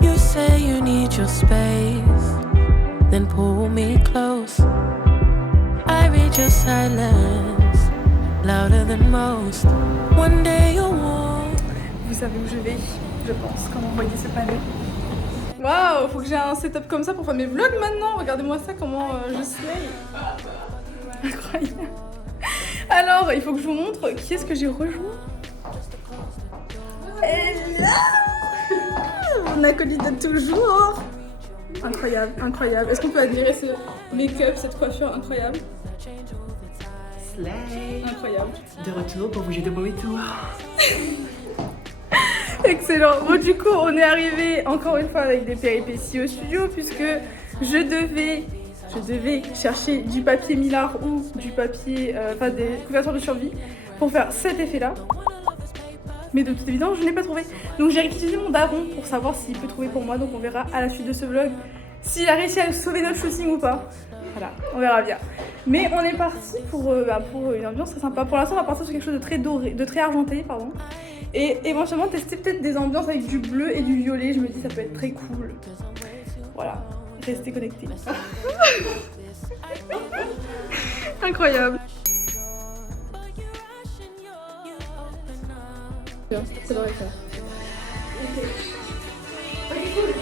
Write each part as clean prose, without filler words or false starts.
You say you need your space, then pull me close. I read your silence, louder than most. One day you'll walk. Vous savez où je vais, je pense, quand vous voyez ce panneau. Waouh, faut que j'ai un setup comme ça pour faire mes vlogs maintenant. Regardez-moi ça, comment je slay. Incroyable. Alors, il faut que je vous montre qui est-ce que j'ai rejoint. Hello, mon acolyte de toujours. Incroyable, incroyable. Est-ce qu'on peut admirer ce make-up, cette coiffure incroyable? Slay. Incroyable. De retour pour bouger de beau et tout. Excellent. Bon, du coup, on est arrivé encore une fois avec des péripéties au studio puisque je devais chercher du papier Millard ou du papier, enfin des couvertures de survie pour faire cet effet-là. Mais de toute évidence, je n'ai pas trouvé. Donc j'ai réquisitionné mon daron pour savoir s'il peut trouver pour moi. Donc on verra à la suite de ce vlog s'il a réussi à sauver notre shooting ou pas. Voilà, on verra bien. Mais on est parti pour une ambiance très sympa. Pour l'instant, on va partir sur quelque chose de très doré, de très argenté, pardon. Et éventuellement tester peut-être des ambiances avec du bleu et du violet. Je me dis ça peut être très cool. Voilà, restez connectés. Incroyable. Ça devrait faire. Ok, cool.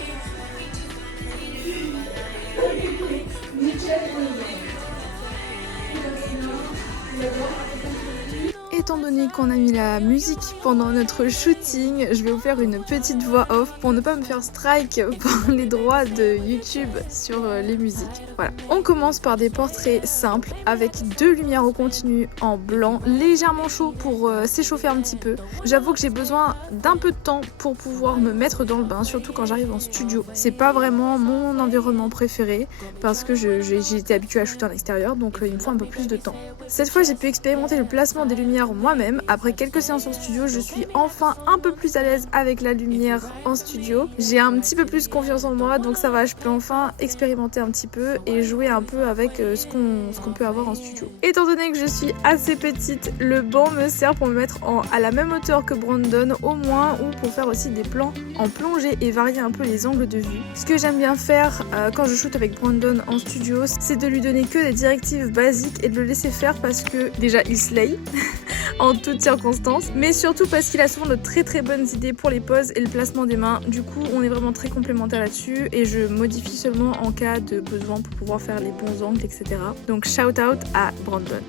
Étant donné qu'on a mis la musique pendant notre shooting, je vais vous faire une petite voix off pour ne pas me faire strike pour les droits de YouTube sur les musiques. Voilà. On commence par des portraits simples avec 2 lumières au continu en blanc, légèrement chaud pour s'échauffer un petit peu. J'avoue que j'ai besoin d'un peu de temps pour pouvoir me mettre dans le bain, surtout quand j'arrive en studio. C'est pas vraiment mon environnement préféré parce que j'ai été habituée à shooter en extérieur, donc il me faut un peu plus de temps. Cette fois, j'ai pu expérimenter le placement des lumières moi-même. Après quelques séances en studio, je suis enfin un peu plus à l'aise avec la lumière en studio. J'ai un petit peu plus confiance en moi, donc ça va, je peux enfin expérimenter un petit peu et jouer un peu avec ce qu'on peut avoir en studio. Étant donné que je suis assez petite, le banc me sert pour me mettre à la même hauteur que Brandon au moins, ou pour faire aussi des plans en plongée et varier un peu les angles de vue. Ce que j'aime bien faire quand je shoot avec Brandon en studio, c'est de lui donner que des directives basiques et de le laisser faire parce que déjà il slay en toutes circonstances, mais surtout parce qu'il a souvent de très très bonnes idées pour les poses et le placement des mains. Du coup, on est vraiment très complémentaires là-dessus et je modifie seulement en cas de besoin pour pouvoir faire les bons angles, etc. Donc shout out à Brandon.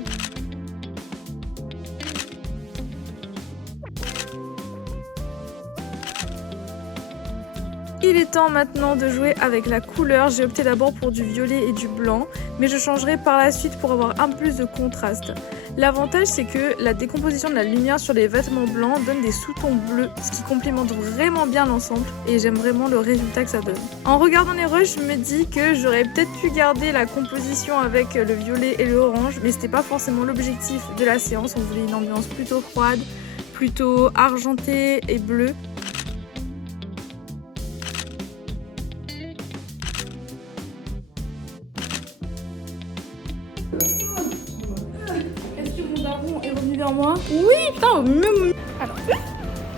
Il est temps maintenant de jouer avec la couleur. J'ai opté d'abord pour du violet et du blanc, mais je changerai par la suite pour avoir un peu plus de contraste. L'avantage, c'est que la décomposition de la lumière sur les vêtements blancs donne des sous-tons bleus, ce qui complémente vraiment bien l'ensemble et j'aime vraiment le résultat que ça donne. En regardant les rushs, je me dis que j'aurais peut-être pu garder la composition avec le violet et le orange, mais c'était pas forcément l'objectif de la séance. On voulait une ambiance plutôt froide, plutôt argentée et bleue. Est-ce que mon daron est revenu vers moi? Oui, putain, même. Alors,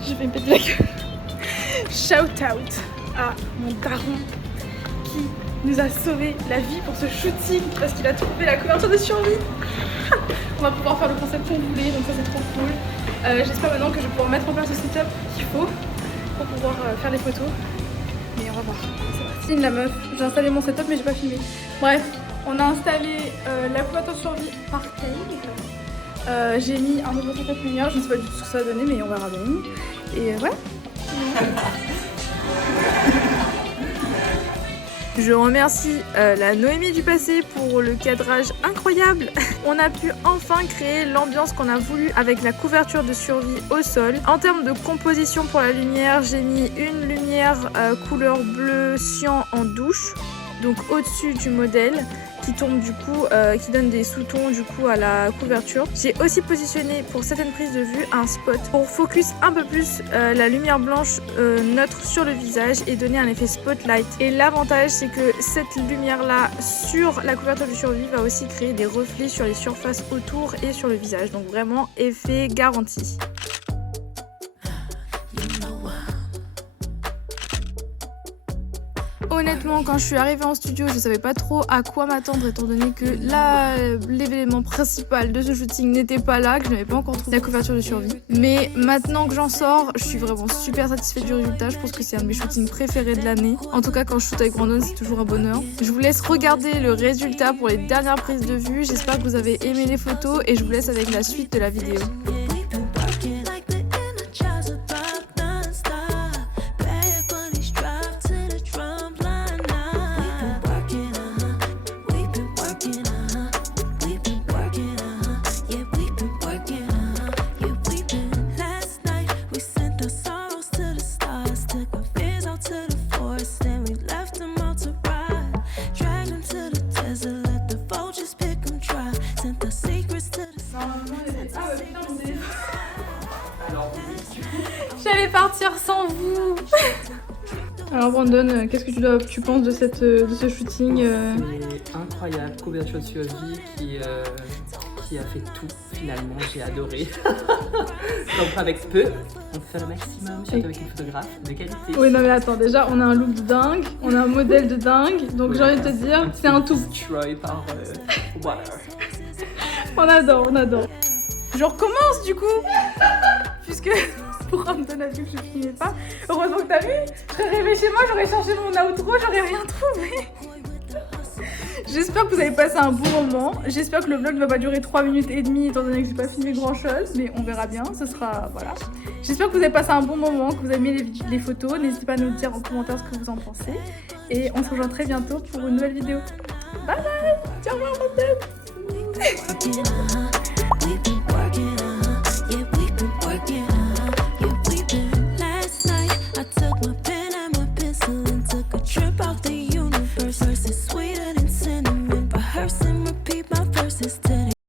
je vais me péter la gueule. Shout out à mon daron qui nous a sauvé la vie pour ce shooting parce qu'il a trouvé la couverture de survie. On va pouvoir faire le concept qu'on voulait, donc ça c'est trop cool. J'espère maintenant que je vais pouvoir mettre en place le setup qu'il faut pour pouvoir faire les photos. Mais on va voir. C'est parti, la meuf. J'ai installé mon setup mais j'ai pas filmé. Bref. On a installé la couverture de survie par Kyle. J'ai mis un nouveau setup lumière, je ne sais pas du tout ce que ça va donner, mais on verra bien. Et voilà. Je remercie la Noémie du passé pour le cadrage incroyable. On a pu enfin créer l'ambiance qu'on a voulu avec la couverture de survie au sol. En termes de composition pour la lumière, j'ai mis une lumière couleur bleu cyan en douche. donc au-dessus du modèle, qui tombe du coup, qui donne des sous-tons du coup à la couverture. J'ai aussi positionné pour certaines prises de vue un spot pour focus un peu plus la lumière blanche neutre sur le visage et donner un effet spotlight. Et l'avantage c'est que cette lumière là sur la couverture du survie va aussi créer des reflets sur les surfaces autour et sur le visage. Donc vraiment effet garanti. Honnêtement, quand je suis arrivée en studio, je savais pas trop à quoi m'attendre étant donné que l'événement principal de ce shooting n'était pas là, que je n'avais pas encore trouvé la couverture de survie. Mais maintenant que j'en sors, je suis vraiment super satisfaite du résultat. Je pense que c'est un de mes shootings préférés de l'année. En tout cas, quand je shoot avec Brandon, c'est toujours un bonheur. Je vous laisse regarder le résultat pour les dernières prises de vue. J'espère que vous avez aimé les photos et je vous laisse avec la suite de la vidéo. J'allais partir sans vous. Alors Brandon, qu'est-ce que tu penses de ce shooting C'est incroyable, couverture de survie qui a fait tout finalement, j'ai adoré. Donc avec peu, on fait le maximum, surtout avec une photographe de qualité. Oui non mais attends, déjà on a un look de dingue, on a un modèle de dingue, donc j'ai envie de te dire, c'est un tout. Troy par Water. On adore, on adore. Je recommence du coup, puisque Brandon a vu que je filmais pas. Heureusement que t'as vu, je serais arrivée chez moi, j'aurais cherché mon outro, j'aurais rien trouvé. J'espère que vous avez passé un bon moment. J'espère que le vlog ne va pas durer 3 minutes et demie étant donné que j'ai pas filmé grand chose, mais on verra bien, ce sera voilà. J'espère que vous avez passé un bon moment, que vous avez aimé les photos. N'hésitez pas à nous dire en commentaire ce que vous en pensez. Et on se rejoint très bientôt pour une nouvelle vidéo. Bye bye. Ciao Brandon.